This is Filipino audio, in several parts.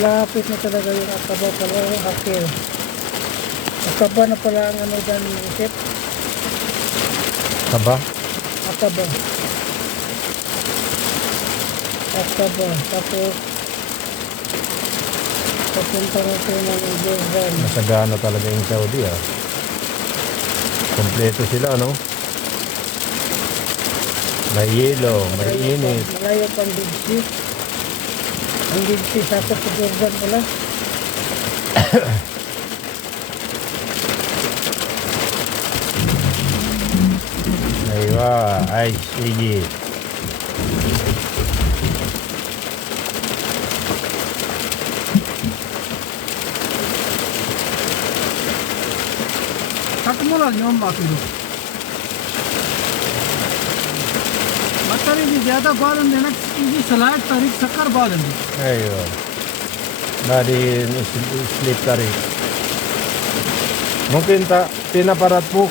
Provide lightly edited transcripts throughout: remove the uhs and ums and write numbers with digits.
malapit na talaga yung Akaba pala, Akil. Akaba na pala ang ano dyan, isip. Kaba? Akaba. Akaba. Tapos, papunta na ito ng Jordan. Masagana talaga yung Saudi ah. Kompleto sila no? May yelo, may init. Malayo pang Dead Sea. Ang Dead Sea, tapos sa Jordan pala. Aywa, ay sige. Takmulan yung makilo. Matari di ज़्यादा बालन देना इजी सलाद तारीख शक्कर बालन दी Aywa. Dari sleep kari. Mungkin tak pinaparat po.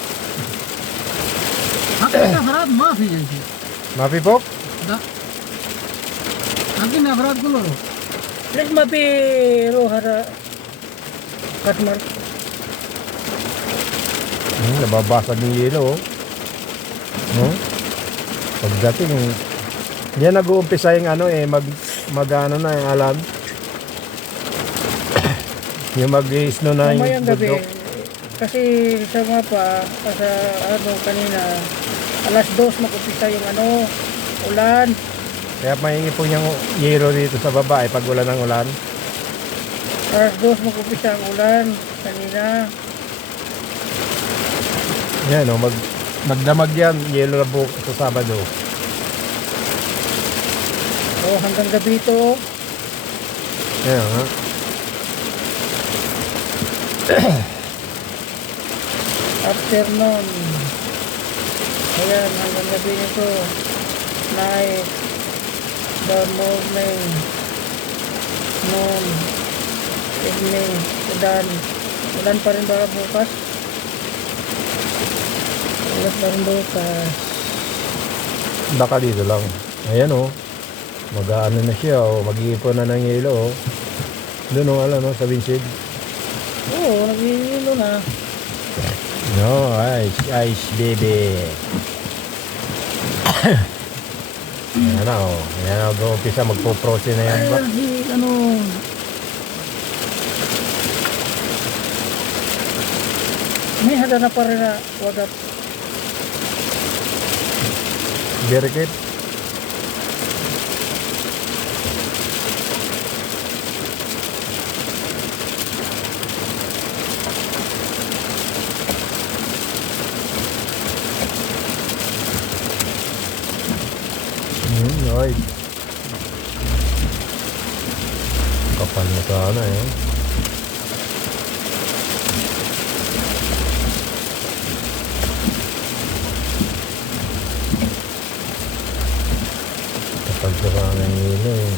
Hatta nafrat maafi jaysi Mapi po? da Hakin nafrat gulo Let's mapi rohara Katmar Nababasag yung yelo oh. No? Pagdating yan nag-uumpisa yung ano eh mag ano na yung alam. Yung mag-snow na yung Mamayang gabi bundok. kasi sa mapa sa ano kanina alas 2 mag-upisa yung ano ulan. Kaya mahingi po yung yelo dito sa baba eh pag ulan ng ulan. Alas 2 mag-upisa ang ulan kanina. Yan o, magdamag yan, yelo na buhok sa Sabado. So hanggang gabi ito Yan ha. afternoon. Ayan, hanggang gabi nito. Night. The morning. Noon. Evening. Ulan. Ulan pa rin ba bukas? Ulan pa rin bukas. Baka dito lang. Ayan o. Mag-ano na siya o. Mag-iipon na ng yelo o. Doon o, alam o, sa windshield. Oo, nag-iilo na. No, ice baby. Ayan na o. Ayan na, mag-umpisa magpo-protein na yan ba? Ay, ano. May hada na pa rin na wagat. Birikit. Ay. Kapal na sana eh. Kapal na sana yung ilo eh.